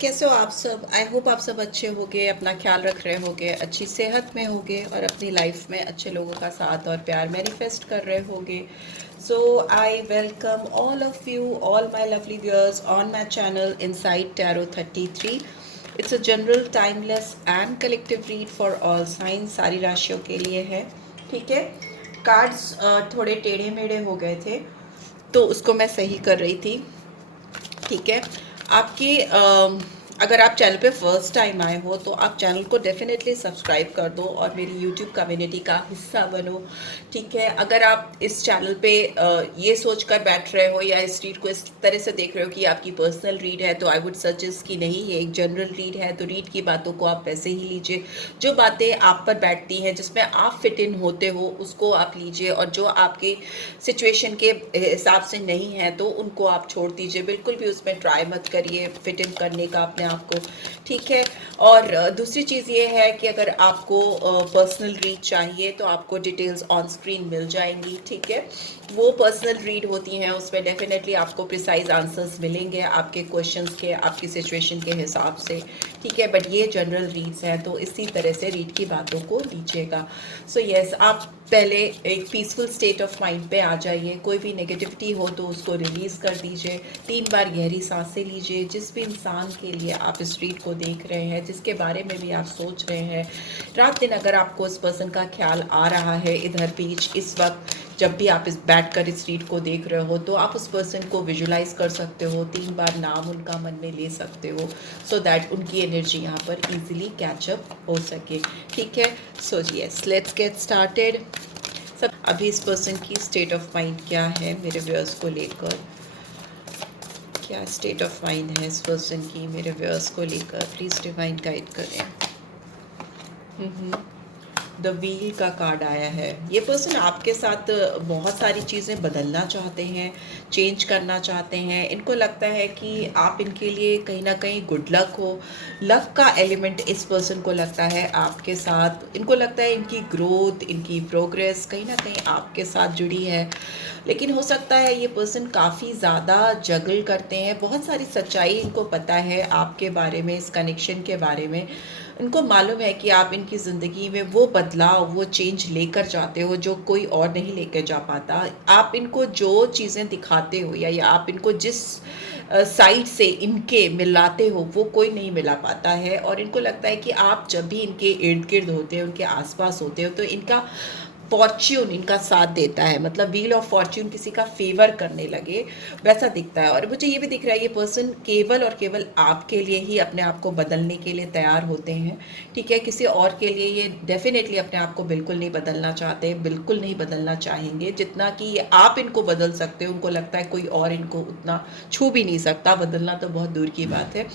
कैसे हो आप सब? आई होप आप सब अच्छे होगे, अपना ख्याल रख रहे होगे, अच्छी सेहत में होगे और अपनी लाइफ में अच्छे लोगों का साथ और प्यार मैनिफेस्ट कर रहे होगे. So I welcome all of you, all my lovely viewers on my channel inside tarot 33. It's a general timeless and collective read for all signs. सारी राशियों के लिए है. ठीक है. कार्ड्स थोड़े टेढ़े मेढ़े हो गए थे तो उसको मैं सही कर रही थी. ठीक है. आपकी अगर आप चैनल पे फर्स्ट टाइम आए हो तो आप चैनल को डेफिनेटली सब्सक्राइब कर दो और मेरी यूट्यूब कम्युनिटी का हिस्सा बनो. ठीक है. अगर आप इस चैनल पे ये सोच कर बैठ रहे हो या इस रीड को इस तरह से देख रहे हो कि आपकी पर्सनल रीड है, तो आई वुड सजेस्ट कि नहीं, ये एक जनरल रीड है, तो रीड की बातों को आप वैसे ही लीजिए. जो बातें आप पर बैठती हैं, जिसमें आप फिट इन होते हो, उसको आप लीजिए, और जो आपके सिचुएशन के हिसाब से नहीं है तो उनको आप छोड़ दीजिए. बिल्कुल भी उसमें ट्राई मत करिए फिट इन करने का अपने आप को. ठीक है. और दूसरी चीज़ ये है कि अगर आपको पर्सनल रीड चाहिए तो आपको डिटेल्स ऑन स्क्रीन मिल जाएंगी. ठीक है. वो पर्सनल रीड होती हैं, उसमें डेफिनेटली आपको प्रिसाइज आंसर्स मिलेंगे आपके क्वेश्चंस के, आपकी सिचुएशन के हिसाब से. ठीक है. बट ये जनरल रीड्स हैं, तो इसी तरह से रीड की बातों को लीजिएगा. सो यस, आप पहले एक पीसफुल स्टेट ऑफ माइंड पे आ जाइए. कोई भी नेगेटिविटी हो तो उसको रिलीज़ कर दीजिए. 3 बार गहरी सांसें लीजिए. जिस भी इंसान के लिए आप इस रीड को देख रहे हैं, जिसके बारे में भी आप सोच रहे हैं, रात दिन अगर आपको इस पर्सन का ख्याल आ रहा है इधर बीच इस वक्त, जब भी आप इस बैठकर इस रीड को देख रहे हो, तो आप उस पर्सन को विजुलाइज कर सकते हो. 3 बार नाम उनका मन में ले सकते हो, सो दैट उनकी एनर्जी यहाँ पर इजीली कैचअप हो सके. ठीक है. So yes, let's get started. सब अभी इस पर्सन की स्टेट ऑफ माइंड क्या है मेरे व्यूअर्स को लेकर, क्या स्टेट ऑफ माइंड है इस पर्सन की मेरे व्यूअर्स को लेकर, प्लीज़ डिवाइन गाइड करें. द व्हील का कार्ड आया है. ये पर्सन आपके साथ बहुत सारी चीज़ें बदलना चाहते हैं, चेंज करना चाहते हैं. इनको लगता है कि आप इनके लिए कहीं ना कहीं गुड लक हो. लक का एलिमेंट इस पर्सन को लगता है आपके साथ. इनको लगता है इनकी ग्रोथ, इनकी प्रोग्रेस कहीं ना कहीं आपके साथ जुड़ी है. लेकिन हो सकता है ये पर्सन काफ़ी ज़्यादा जगल करते हैं. बहुत सारी सच्चाई इनको पता है आपके बारे में, इस कनेक्शन के बारे में. इनको मालूम है कि आप इनकी ज़िंदगी में वो बदलाव, वो चेंज लेकर जाते हो जो कोई और नहीं लेकर जा पाता. आप इनको जो चीज़ें दिखाते हो या आप इनको जिस साइड से इनके मिलाते हो, वो कोई नहीं मिला पाता है. और इनको लगता है कि आप जब भी इनके इर्द गिर्द होते हो, उनके आसपास होते हो, तो इनका फॉर्च्यून इनका साथ देता है. मतलब व्हील ऑफ फॉर्च्यून किसी का फेवर करने लगे वैसा दिखता है. और मुझे ये भी दिख रहा है ये पर्सन केवल और केवल आपके लिए ही अपने आप को बदलने के लिए तैयार होते हैं. ठीक है. किसी और के लिए ये डेफिनेटली अपने आप को बिल्कुल नहीं बदलना चाहते, बिल्कुल नहीं बदलना चाहेंगे. जितना कि ये आप इनको बदल सकते हो, उनको लगता है कोई और इनको उतना छू भी नहीं सकता. बदलना तो बहुत दूर की बात है.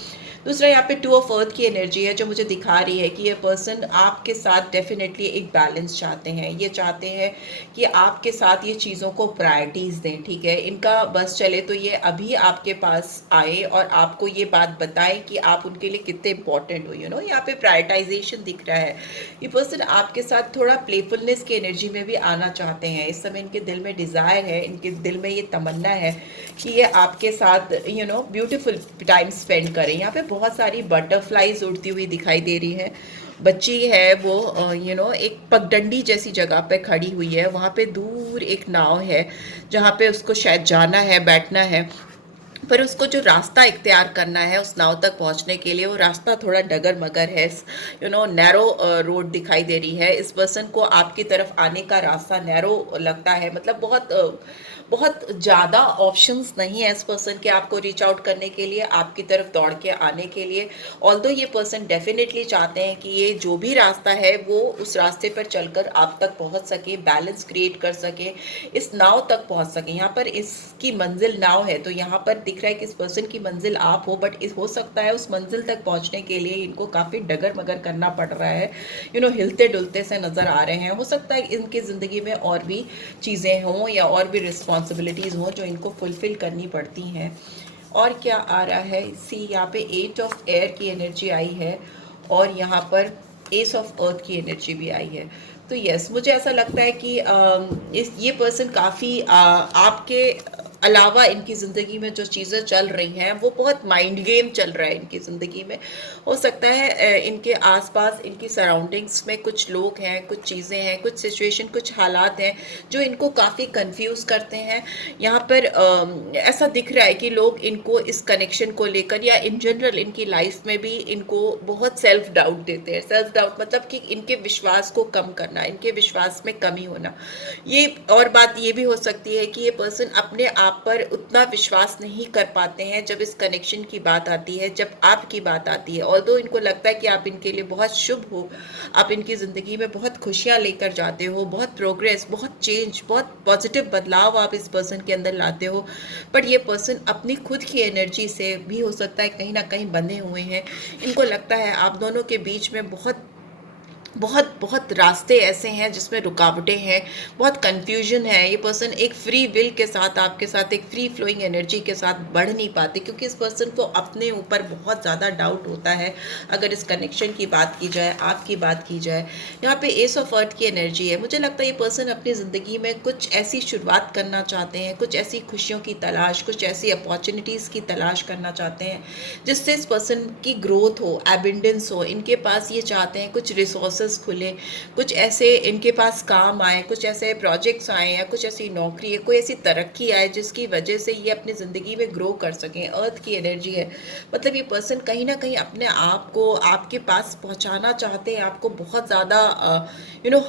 दूसरा, यहाँ पे 2 ऑफ अर्थ की एनर्जी है जो मुझे दिखा रही है कि ये पर्सन आपके साथ डेफिनेटली एक बैलेंस चाहते हैं. ये चाहते हैं कि आपके साथ ये चीज़ों को प्रायोरिटीज़ दें. ठीक है. इनका बस चले तो ये अभी आपके पास आए और आपको ये बात बताएं कि आप उनके लिए कितने इंपॉर्टेंट हो. यहाँ पे प्रायोरिटाइजेशन दिख रहा है. ये पर्सन आपके साथ थोड़ा प्लेफुलनेस की एनर्जी में भी आना चाहते हैं. इस समय इनके दिल में डिज़ायर है, इनके दिल में ये तमन्ना है कि ये आपके साथ ब्यूटीफुल टाइम स्पेंड करें. यहाँ पे बहुत सारी बटरफ्लाईज उड़ती हुई दिखाई दे रही है. बच्ची है वो एक पगडंडी जैसी जगह पे खड़ी हुई है. वहाँ पे दूर एक नाव है जहाँ पे उसको शायद जाना है, बैठना है. पर उसको जो रास्ता इख्तियार करना है उस नाव तक पहुंचने के लिए, वो रास्ता थोड़ा डगर मगर है. नैरो रोड दिखाई दे रही है. इस पर्सन को आपकी तरफ आने का रास्ता नैरो लगता है. मतलब बहुत ज़्यादा ऑप्शंस नहीं है इस पर्सन के आपको रीच आउट करने के लिए, आपकी तरफ दौड़ के आने के लिए. ऑल्दो ये पर्सन डेफिनेटली चाहते हैं कि ये जो भी रास्ता है वो उस रास्ते पर चलकर आप तक पहुंच सके, बैलेंस क्रिएट कर सके, इस नाव तक पहुंच सके. यहाँ पर इसकी मंजिल नाव है, तो यहाँ पर दिख रहा है कि इस पर्सन की मंजिल आप हो, बट हो सकता है उस मंजिल तक पहुंचने के लिए इनको काफ़ी डगर मगर करना पड़ रहा है. हिलते डुलते से नज़र आ रहे हैं. हो सकता है इनकी ज़िंदगी में और भी चीज़ें हों या और भी रिस्पॉन्सिबिलिटीज़ हों जो इनको फुलफ़िल करनी पड़ती हैं. और क्या आ रहा है, सी यहाँ पे 8 ऑफ एयर की एनर्जी आई है और यहाँ पर एस ऑफ अर्थ की एनर्जी भी आई है. तो यस, मुझे ऐसा लगता है कि ये पर्सन काफ़ी अलावा इनकी ज़िंदगी में जो चीज़ें चल रही हैं वो बहुत माइंड गेम चल रहा है इनकी ज़िंदगी में। हो सकता है इनके आसपास इनकी सराउंडिंग्स में कुछ लोग हैं, कुछ चीज़ें हैं, कुछ सिचुएशन, कुछ हालात हैं जो इनको काफ़ी कंफ्यूज करते हैं। यहाँ पर ऐसा दिख रहा है कि लोग इनको इस कनेक्शन को लेकर या इन जनरल इनकी लाइफ में भी इनको बहुत सेल्फ डाउट देते हैं। सेल्फ डाउट मतलब कि इनके विश्वास को कम करना, इनके विश्वास में कमी होना। ये और बात ये भी हो सकती है कि ये पर्सन अपने आप पर उतना विश्वास नहीं कर पाते हैं जब इस कनेक्शन की बात आती है, जब आपकी बात आती है। ऑल्दो इनको लगता है कि आप इनके लिए बहुत शुभ हो, आप इनकी ज़िंदगी में बहुत खुशियाँ लेकर जाते हो, बहुत प्रोग्रेस, बहुत चेंज, बहुत पॉजिटिव बदलाव आप इस पर्सन के अंदर लाते हो। बट ये पर्सन अपनी खुद की एनर्जी से भी हो सकता है कहीं ना कहीं बंधे हुए हैं। इनको लगता है आप दोनों के बीच में बहुत बहुत बहुत रास्ते ऐसे हैं जिसमें रुकावटें हैं, बहुत कन्फ्यूजन है। ये पर्सन एक फ्री विल के साथ आपके साथ एक फ्री फ्लोइंग एनर्जी के साथ बढ़ नहीं पाते, क्योंकि इस पर्सन को अपने ऊपर बहुत ज़्यादा डाउट होता है। अगर इस कनेक्शन की बात की जाए, आपकी बात की जाए, यहाँ पे एस ऑफ अर्थ की एनर्जी है। मुझे लगता है ये पर्सन अपनी ज़िंदगी में कुछ ऐसी शुरुआत करना चाहते हैं, कुछ ऐसी खुशियों की तलाश, कुछ ऐसी अपॉर्चुनिटीज़ की तलाश करना चाहते हैं जिससे इस पर्सन की ग्रोथ हो, एबिंडेंस हो। इनके पास ये चाहते हैं कुछ रिसोर्स खुले, कुछ ऐसे इनके पास काम आए, कुछ ऐसे प्रोजेक्ट्स आए या कुछ ऐसी नौकरी है, कोई ऐसी तरक्की आए जिसकी वजह से ये अपनी ज़िंदगी में ग्रो कर सकें। अर्थ की एनर्जी है, मतलब ये पर्सन कहीं ना कहीं अपने आप को आपके पास पहुंचाना चाहते हैं। आपको बहुत ज़्यादा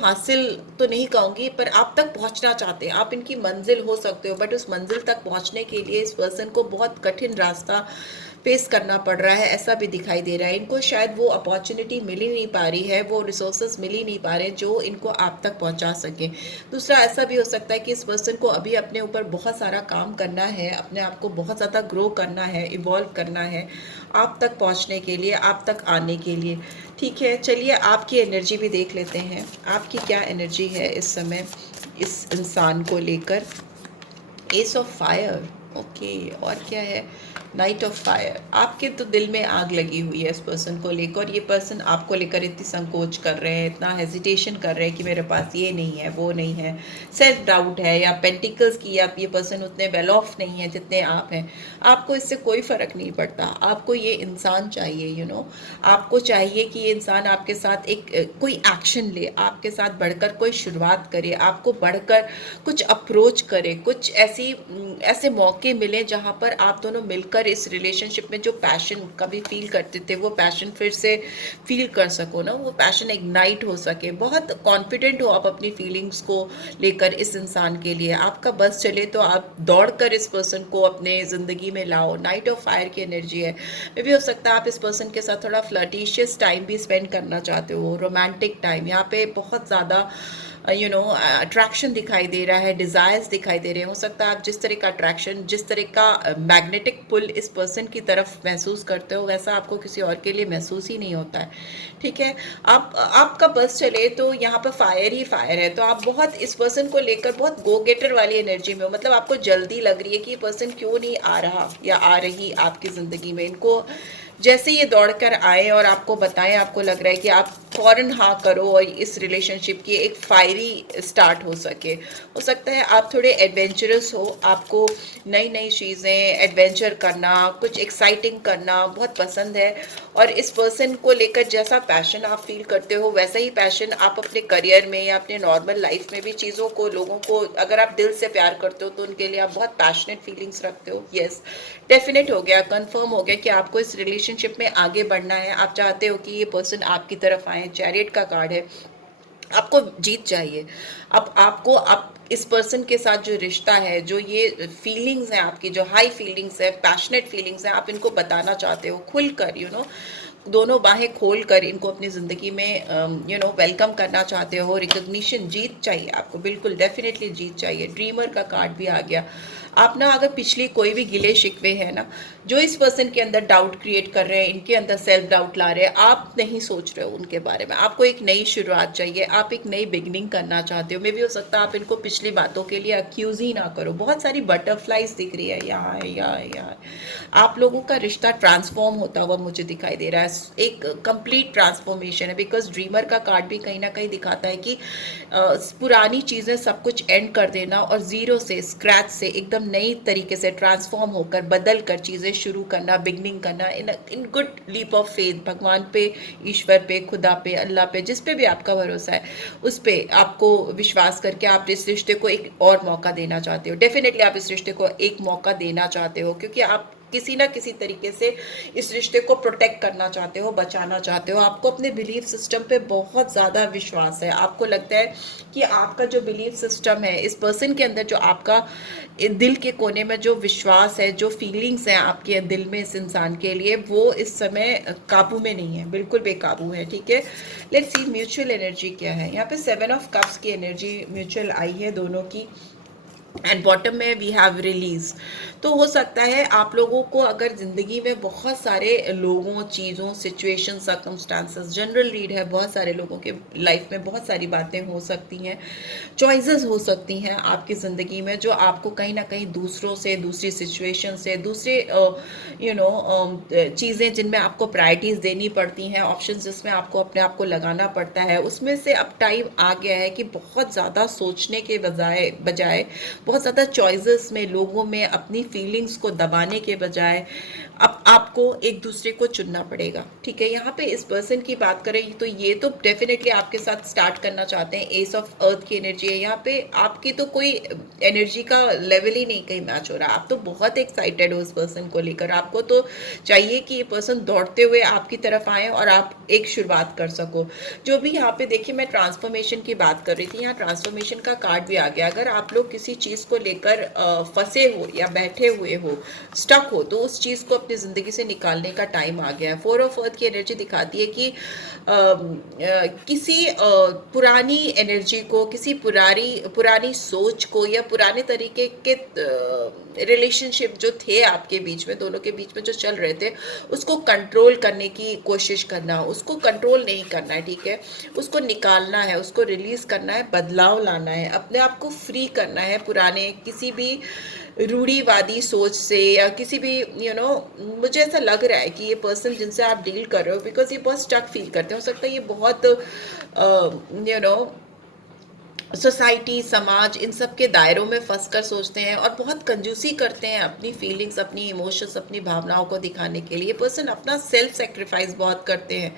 हासिल तो नहीं कहूँगी, पर आप तक पहुंचना चाहते हैं। आप इनकी मंजिल हो सकते हो, बट उस मंजिल तक पहुंचने के लिए इस पर्सन को बहुत कठिन रास्ता फेस करना पड़ रहा है, ऐसा भी दिखाई दे रहा है। इनको शायद वो अपॉर्चुनिटी मिल ही नहीं पा रही है, वो रिसोर्सेज मिल ही नहीं पा रहे जो इनको आप तक पहुंचा सके। दूसरा ऐसा भी हो सकता है कि इस पर्सन को अभी अपने ऊपर बहुत सारा काम करना है, अपने आप को बहुत ज़्यादा ग्रो करना है, इवॉल्व करना है आप तक पहुंचने के लिए, आप तक आने के लिए। ठीक है, चलिए आपकी एनर्जी भी देख लेते हैं। आपकी क्या एनर्जी है इस समय इस इंसान को लेकर। एस ऑफ फायर, ओके, और क्या है, नाइट ऑफ फायर। आपके तो दिल में आग लगी हुई है इस पर्सन को लेकर, और ये पर्सन आपको लेकर इतनी संकोच कर रहे हैं, इतना हेजिटेशन कर रहे हैं कि मेरे पास ये नहीं है, वो नहीं है। सेल्फ डाउट है, या पेंटिकल्स की आप ये पर्सन उतने वेल ऑफ नहीं है जितने आप हैं। आपको इससे कोई फ़र्क नहीं पड़ता, आपको ये इंसान चाहिए, आपको चाहिए कि ये इंसान आपके साथ एक कोई एक्शन ले, आपके साथ बढ़कर कोई शुरुआत करे, आपको बढ़कर कुछ अप्रोच करे, कुछ ऐसे मौके मिले जहाँ पर आप दोनों मिलकर इस रिलेशनशिप में जो पैशन कभी फील करते थे वो पैशन फिर से फील कर सको ना, वो पैशन इग्नाइट हो सके। बहुत कॉन्फिडेंट हो आप अपनी फीलिंग्स को लेकर इस इंसान के लिए, आपका बस चले तो आप दौड़कर इस पर्सन को अपने ज़िंदगी में लाओ। नाइट ऑफ फायर की एनर्जी है। मे भी हो सकता है आप इस पर्सन के साथ थोड़ा फ्लर्टिशियस टाइम भी स्पेंड करना चाहते हो, रोमांटिक टाइम। यहाँ पे बहुत ज़्यादा अट्रैक्शन दिखाई दे रहा है, डिज़ायर्स दिखाई दे रहे हैं। हो सकता है आप जिस तरह का अट्रैक्शन, जिस तरह का मैग्नेटिक पुल इस पर्सन की तरफ महसूस करते हो, वैसा आपको किसी और के लिए महसूस ही नहीं होता है। ठीक है, आपका बस चले तो यहाँ पर फायर ही फायर है। तो आप बहुत इस पर्सन को लेकर बहुत गो गेटर वाली एनर्जी में हो, मतलब आपको जल्दी लग रही है कि ये पर्सन क्यों नहीं आ रहा या आ रही आपकी ज़िंदगी में। इनको जैसे ये दौड़कर आए और आपको बताएं, आपको लग रहा है कि आप फौरन हाँ करो और इस रिलेशनशिप की एक फायरी स्टार्ट हो सके। हो सकता है आप थोड़े एडवेंचरस हो, आपको नई नई चीज़ें, एडवेंचर करना, कुछ एक्साइटिंग करना बहुत पसंद है। और इस पर्सन को लेकर जैसा पैशन आप फील करते हो वैसा ही पैशन आप अपने करियर में या अपने नॉर्मल लाइफ में भी चीज़ों को, लोगों को अगर आप दिल से प्यार करते हो तो उनके लिए आप बहुत पैशनेट फीलिंग्स रखते हो। यस, डेफिनेट हो गया, कंफर्म हो गया कि आपको इस रिलेशनशिप में आगे बढ़ना है। आप चाहते हो कि ये पर्सन आपकी तरफ आए। चैरियट का कार्ड है, आपको जीत चाहिए। अब आपको अब इस पर्सन के साथ जो रिश्ता है, जो ये फीलिंग्स हैं आपकी, जो हाई फीलिंग्स है, पैशनेट फीलिंग्स हैं, आप इनको बताना चाहते हो खुलकर, दोनों बाहें खोल कर इनको अपनी ज़िंदगी में वेलकम करना चाहते हो। रिकग्निशन, जीत चाहिए आपको, बिल्कुल डेफिनेटली जीत चाहिए। ड्रीमर का कार्ड भी आ गया। आप ना अगर पिछली कोई भी गिले शिकवे है ना जो इस पर्सन के अंदर डाउट क्रिएट कर रहे हैं, इनके अंदर सेल्फ डाउट ला रहे हैं, आप नहीं सोच रहे हो उनके बारे में। आपको एक नई शुरुआत चाहिए, आप एक नई बिगनिंग करना चाहते हो। मे भी हो सकता है आप इनको पिछली बातों के लिए अक्यूज ही ना करो। बहुत सारी बटरफ्लाइज दिख रही है यहाँ है, यहाँ है, यहाँ है। आप लोगों का रिश्ता ट्रांसफॉर्म होता हुआ मुझे दिखाई दे रहा है, एक कंप्लीट ट्रांसफॉर्मेशन है। बिकॉज ड्रीमर का कार्ड भी कहीं ना कहीं दिखाता है कि पुरानी चीज़ें सब कुछ एंड कर देना और ज़ीरो से, स्क्रैच से एकदम मतलब नई तरीके से ट्रांसफॉर्म होकर बदल कर चीज़ें शुरू करना, बिगनिंग करना in good leap of faith, भगवान पे, ईश्वर पे, खुदा पे, अल्लाह पे, जिस पे भी आपका भरोसा है उस पे आपको विश्वास करके आप इस रिश्ते को एक और मौका देना चाहते हो। डेफिनेटली आप इस रिश्ते को एक मौका देना चाहते हो, क्योंकि आप किसी ना किसी तरीके से इस रिश्ते को प्रोटेक्ट करना चाहते हो, बचाना चाहते हो। आपको अपने बिलीफ सिस्टम पे बहुत ज़्यादा विश्वास है। आपको लगता है कि आपका जो बिलीफ सिस्टम है, इस पर्सन के अंदर जो आपका दिल के कोने में जो विश्वास है, जो फीलिंग्स हैं आपके दिल में इस इंसान के लिए, वो इस समय काबू में नहीं है, बिल्कुल बेकाबू है। ठीक है, लेट्स सी म्यूचुअल एनर्जी क्या है। यहाँ पे 7 ऑफ कप्स की एनर्जी म्यूचुअल आई है दोनों की, एंड बॉटम में वी हैव रिलीज। तो हो सकता है आप लोगों को अगर ज़िंदगी में बहुत सारे लोगों, चीज़ों, सिचुएशन, सर्कमस्टांसेस, जनरल रीड है, बहुत सारे लोगों के लाइफ में बहुत सारी बातें हो सकती हैं, चॉइसेस हो सकती हैं आपकी ज़िंदगी में, जो आपको कहीं ना कहीं दूसरों से, दूसरी सिचुएशन से, दूसरे चीज़ें जिनमें आपको प्रायोरिटीज़ देनी पड़ती हैं, ऑप्शन जिसमें आपको अपने आप को लगाना पड़ता है, उसमें से अब टाइम आ गया है कि बहुत ज़्यादा सोचने के बजाय बहुत ज़्यादा चॉइसेस में, लोगों में अपनी फीलिंग्स को दबाने के बजाय अब आपको एक दूसरे को चुनना पड़ेगा। ठीक है, यहाँ पे इस पर्सन की बात करें तो ये तो डेफिनेटली आपके साथ स्टार्ट करना चाहते हैं। एस ऑफ अर्थ की एनर्जी है यहाँ पे, आपकी तो कोई एनर्जी का लेवल ही नहीं कहीं मैच हो रहा। आप तो बहुत एक्साइटेड हो इस पर्सन को लेकर, आपको तो चाहिए कि ये पर्सन दौड़ते हुए आपकी तरफ आए और आप एक शुरुआत कर सको। जो भी यहाँ पे देखिए, मैं ट्रांसफॉर्मेशन की बात कर रही थी, यहाँ ट्रांसफॉर्मेशन का कार्ड भी आ गया। अगर आप लोग किसी चीज़ को लेकर फंसे हो या बैठे हुए हो, स्टक हो, तो उस चीज़ को अपनी ज़िंदगी से निकालने का टाइम आ गया है। 4 ऑफ अर्थ की एनर्जी दिखाती है कि किसी पुरानी एनर्जी को, किसी पुरानी सोच को, या पुराने तरीके के रिलेशनशिप जो थे आपके बीच में, दोनों के बीच में जो चल रहे थे, उसको कंट्रोल करने की कोशिश करना। उसको कंट्रोल नहीं करना है, ठीक है, उसको निकालना है, उसको रिलीज़ करना है, बदलाव लाना है, अपने आप को फ्री करना है पुराने किसी भी रूढ़िवादी सोच से, या किसी भी मुझे ऐसा लग रहा है कि ये पर्सन जिनसे आप डील कर रहे हो, बिकॉज ये बहुत स्टक फील करते हैं, हो सकता है ये बहुत सोसाइटी, समाज, इन सब के दायरों में फंस कर सोचते हैं और बहुत कंजूसी करते हैं अपनी फीलिंग्स, अपनी इमोशंस, अपनी भावनाओं को दिखाने के लिए। पर्सन अपना सेल्फ सेक्रीफाइस बहुत करते हैं,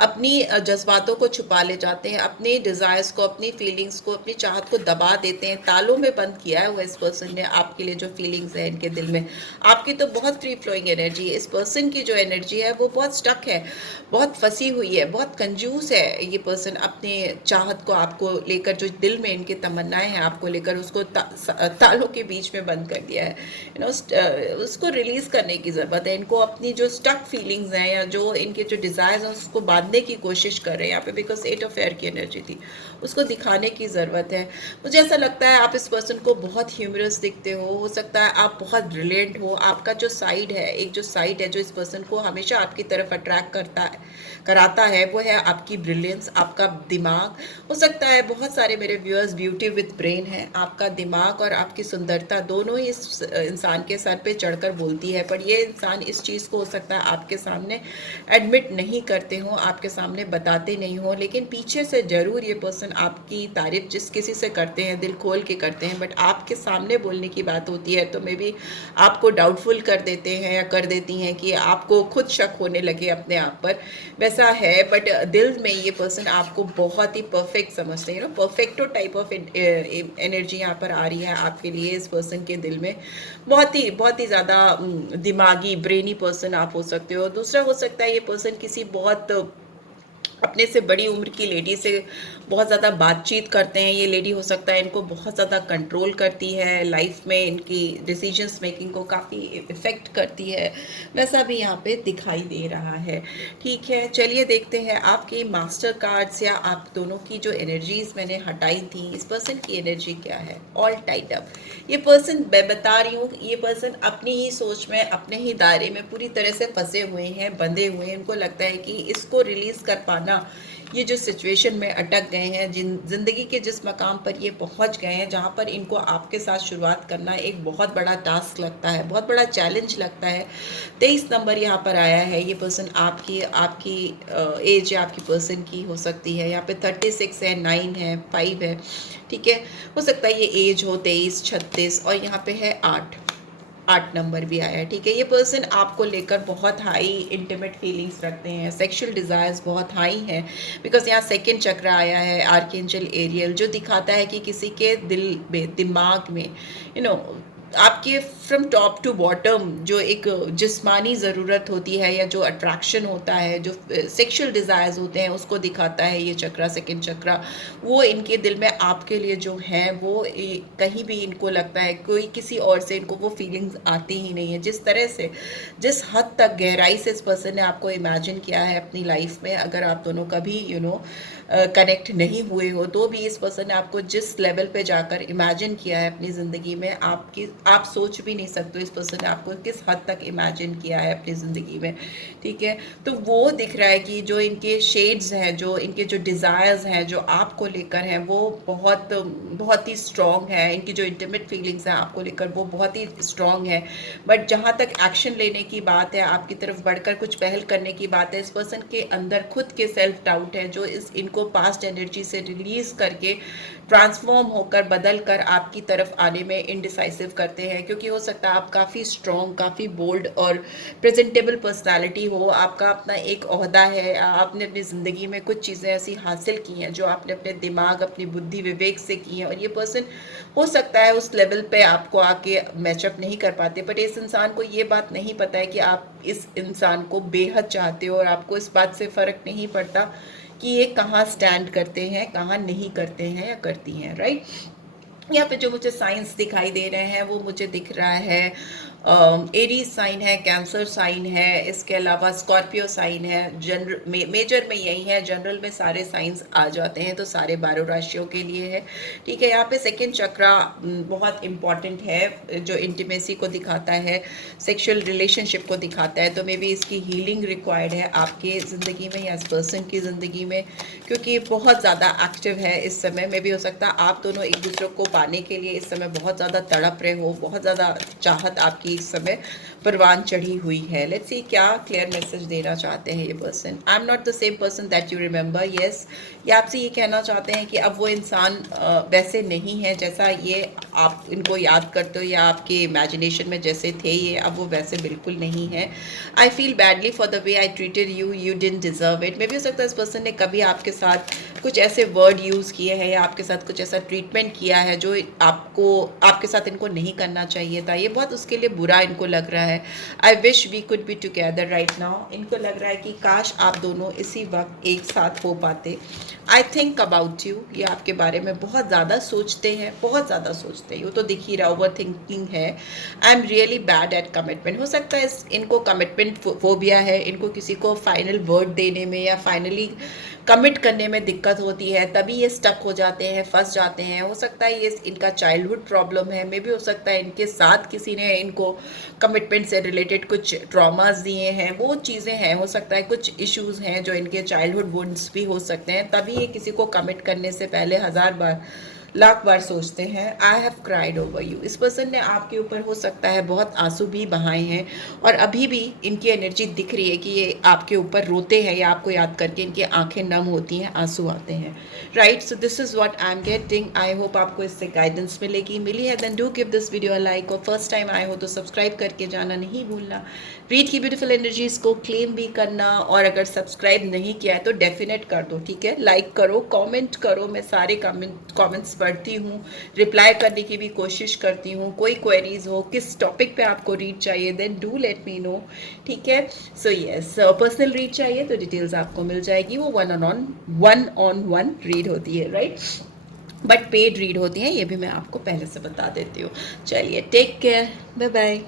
अपनी जज्बातों को छुपा ले जाते हैं, अपने डिज़ायर्स को, अपनी फीलिंग्स को, अपनी चाहत को दबा देते हैं। तालों में बंद किया है वो इस पर्सन ने आपके लिए जो फीलिंग्स है इनके दिल में। आपकी तो बहुत फ्री फ्लोइंग एनर्जी है, इस पर्सन की जो एनर्जी है वो बहुत स्टक है, बहुत फंसी हुई है, बहुत कंजूस है। ये पर्सन अपने चाहत को आपको लेकर, जो दिल में इनकी तमन्नाएं हैं आपको लेकर, उसको तालों के बीच में बंद कर दिया है। उसको रिलीज करने की ज़रूरत है। इनको अपनी जो स्टक फीलिंग्स हैं या जो इनके जो डिज़ायर्स हैं उसको बांधने की कोशिश कर रहे हैं यहाँ पे, बिकॉज 8 ऑफ एयर की एनर्जी थी, उसको दिखाने की ज़रूरत है। मुझे ऐसा लगता है आप इस पर्सन को बहुत ह्यूमरस दिखते हो सकता है आप बहुत ब्रिलियंट हो। आपका जो साइड है, एक जो साइड है जो इस पर्सन को हमेशा आपकी तरफ अट्रैक्ट कराता है, वो है आपकी ब्रिलियंस, आपका दिमाग। हो सकता है बहुत सारे मेरे व्यूअर्स ब्यूटी विद ब्रेन है, आपका दिमाग और आपकी सुंदरता दोनों ही इस इंसान के सर पे चढ़कर बोलती है, पर ये इंसान इस चीज़ को हो सकता है आपके सामने एडमिट नहीं करते हो, आपके सामने बताते नहीं हो, लेकिन पीछे से ज़रूर ये पर्सन आपकी तारीफ जिस किसी से करते हैं दिल खोल के करते हैं, बट आपके सामने बोलने की बात होती है तो मे बी आपको डाउटफुल कर देते हैं या कर देती हैं कि आपको खुद शक होने लगे अपने आप पर, वैसा है। बट दिल में ये पर्सन आपको बहुत ही परफेक्ट समझते हैं, परफेक्टो टाइप ऑफ एनर्जी यहाँ पर आ रही है आपके लिए। इस पर्सन के दिल में बहुत ही ज़्यादा दिमागी, ब्रेनी पर्सन आप हो सकते हो। दूसरा हो सकता है ये पर्सन किसी बहुत अपने से बड़ी उम्र की लेडी से बहुत ज़्यादा बातचीत करते हैं। ये लेडी हो सकता है इनको बहुत ज़्यादा कंट्रोल करती है, लाइफ में इनकी डिसीजंस मेकिंग को काफ़ी इफ़ेक्ट करती है, वैसा भी यहाँ पे दिखाई दे रहा है। ठीक है, चलिए देखते हैं आपके मास्टर कार्ड्स या आप दोनों की जो एनर्जीज मैंने हटाई थी, इस पर्सन की एनर्जी क्या है। All tied up. ये पर्सन, मैं बता रही हूँ, ये पर्सन अपनी ही सोच में, अपने ही दायरे में पूरी तरह से फंसे हुए हैं, बंधे हुए हैं। उनको लगता है कि इसको रिलीज़ कर पाना पाना, ये जो सिचुएशन में अटक गए हैं, जिन ज़िंदगी के जिस मकाम पर ये पहुंच गए हैं, जहां पर इनको आपके साथ शुरुआत करना एक बहुत बड़ा टास्क लगता है, बहुत बड़ा चैलेंज लगता है। 23 नंबर यहाँ पर आया है। ये पर्सन आपकी आपकी एज या आपकी पर्सन की हो सकती है। यहाँ पे 36 है, 9 है, 5 है, ठीक है। हो सकता है ये एज हो 23, 36, और यहाँ पे है 8 नंबर भी आया है, ठीक है। ये पर्सन आपको लेकर बहुत हाई इंटीमेट फीलिंग्स रखते हैं, सेक्सुअल डिज़ायर्स बहुत हाई हैं, बिकॉज यहाँ सेकंड चक्र आया है, आर्कएंजल एरियल, जो दिखाता है कि किसी के दिल में, दिमाग में, आपके फ्रॉम टॉप टू बॉटम जो एक जिस्मानी ज़रूरत होती है, या जो अट्रैक्शन होता है, जो सेक्सुअल डिज़ायर्स होते हैं, उसको दिखाता है ये चक्रा, सेकंड चक्रा। वो इनके दिल में आपके लिए जो है, वो कहीं भी इनको लगता है कोई किसी और से इनको वो फीलिंग्स आती ही नहीं है। जिस तरह से, जिस हद तक गहराई से इस पर्सन ने आपको इमेजिन किया है अपनी लाइफ में, अगर आप दोनों कभी कनेक्ट नहीं हुए हो, तो भी इस पर्सन ने आपको जिस लेवल पे जाकर इमेजिन किया है अपनी ज़िंदगी में, आप सोच भी नहीं सकते इस पर्सन ने आपको किस हद तक इमेजिन किया है अपनी ज़िंदगी में, ठीक है। तो वो दिख रहा है कि जो इनके शेड्स हैं, जो इनके जो डिज़ायर्स हैं, जो आपको लेकर हैं, वो बहुत बहुत ही स्ट्रॉन्ग है। इनकी जो इंटीमेट फीलिंग्स हैं आपको लेकर, वो बहुत ही स्ट्रॉन्ग है। बट जहाँ तक एक्शन लेने की बात है, आपकी तरफ बढ़कर कुछ पहल करने की बात है, इस पर्सन के अंदर खुद के सेल्फ डाउट है, जो इनको पास्ट एनर्जी से रिलीज करके ट्रांसफॉर्म होकर, बदल कर आपकी तरफ आने में इनडिसाइसिव करते हैं। क्योंकि हो सकता है आप काफ़ी स्ट्रॉन्ग, काफ़ी बोल्ड और प्रेजेंटेबल पर्सनालिटी हो, आपका अपना एक ओहदा है, आपने अपनी ज़िंदगी में कुछ चीज़ें ऐसी हासिल की हैं जो आपने अपने दिमाग, अपनी बुद्धि, विवेक से की हैं, और ये पर्सन हो सकता है उस लेवल पे आपको आके मैचअप नहीं कर पाते। बट इस इंसान को ये बात नहीं पता है कि आप इस इंसान को बेहद चाहते हो, और आपको इस बात से फ़र्क नहीं पड़ता कि ये कहाँ स्टैंड करते हैं, कहाँ नहीं करते हैं या करती हैं, राइट। यहाँ पे जो मुझे साइंस दिखाई दे रहे हैं, वो मुझे दिख रहा है एरीज साइन है, कैंसर साइन है, इसके अलावा स्कॉर्पियो साइन है। जनरल मेजर में यही है, जनरल में सारे साइंस आ जाते हैं, तो सारे 12 राशियों के लिए है, ठीक है। यहाँ पे सेकंड चक्रा बहुत इम्पॉर्टेंट है, जो इंटीमेसी को दिखाता है, सेक्सुअल रिलेशनशिप को दिखाता है। तो मे बी इसकी हीलिंग रिक्वायर्ड है आपके ज़िंदगी में या इस पर्सन की ज़िंदगी में, क्योंकि बहुत ज़्यादा एक्टिव है इस समय। में भी हो सकता है आप दोनों एक दूसरे को पाने के लिए इस समय बहुत ज़्यादा तड़प रहे हो, बहुत ज़्यादा चाहत आपकी इस समय परवान चढ़ी हुई है। लेट्स सी क्या क्लियर मैसेज देना चाहते हैं ये person. I am not the same person that you remember. Yes, ये आपसे ये कहना चाहते हैं कि अब वो इंसान वैसे नहीं है जैसा ये आप इनको याद करते हो, या आपके इमेजिनेशन में जैसे थे ये, अब वो वैसे बिल्कुल नहीं है। I feel badly for the way I treated you, you didn't deserve it. मे भी हो सकता है इस पर्सन ने कभी आपके साथ कुछ ऐसे वर्ड यूज़ किए हैं, या आपके साथ कुछ ऐसा ट्रीटमेंट किया है जो आपके साथ इनको नहीं करना चाहिए था। ये बहुत उसके लिए बुरा इनको लग रहा है। I wish we could be together right now. इनको लग रहा है कि काश आप दोनों इसी वक्त एक साथ हो पाते। आई थिंक अबाउट यू, ये आपके बारे में बहुत ज़्यादा सोचते हैं, बहुत ज़्यादा सोचते हैं। वो तो दिख ही रहा, ओवर थिंकिंग है। I am really bad at commitment. हो सकता है इनको कमिटमेंट फोबिया है, इनको किसी को फाइनल वर्ड देने में या फाइनली कमिट करने में दिक्कत होती है, तभी ये स्टक हो जाते हैं, फंस जाते हैं। हो सकता है ये इनका चाइल्डहुड प्रॉब्लम है। मे भी हो सकता है इनके साथ किसी ने इनको कमिटमेंट से रिलेटेड कुछ ट्रॉमास दिए हैं, वो चीज़ें हैं। हो सकता है कुछ इश्यूज़ हैं जो इनके चाइल्डहुड वुंड्स भी हो सकते हैं, तभी ये किसी को कमिट करने से पहले 1000 बार, लाख बार सोचते हैं। I have cried over you. इस पर्सन ने आपके ऊपर हो सकता है बहुत आंसू भी बहाए हैं, और अभी भी इनकी एनर्जी दिख रही है कि ये आपके ऊपर रोते हैं, या आपको याद करके इनकी आंखें नम होती हैं, आंसू आते हैं, right. So this is what I am getting. I hope आपको इससे गाइडेंस मिली है, then do give this video a like, और फर्स्ट टाइम आए हो तो सब्सक्राइब करके जाना नहीं भूलना। रीड की ब्यूटीफुल एनर्जीज को क्लेम भी करना, और अगर सब्सक्राइब नहीं किया है तो डेफिनेट कर दो, ठीक है। लाइक करो, कमेंट करो, मैं सारे कमेंट्स पढ़ती हूँ, रिप्लाई करने की भी कोशिश करती हूँ। कोई क्वेरीज हो, किस टॉपिक पे आपको रीड चाहिए, then do let me know, ठीक है। सो यस, पर्सनल रीड चाहिए तो डिटेल्स आपको मिल जाएगी, वो वन ऑन वन रीड होती है, राइट, बट पेड रीड होती है, ये भी मैं आपको पहले से बता देती हूँ। चलिए, टेक केयर, बाय बाय।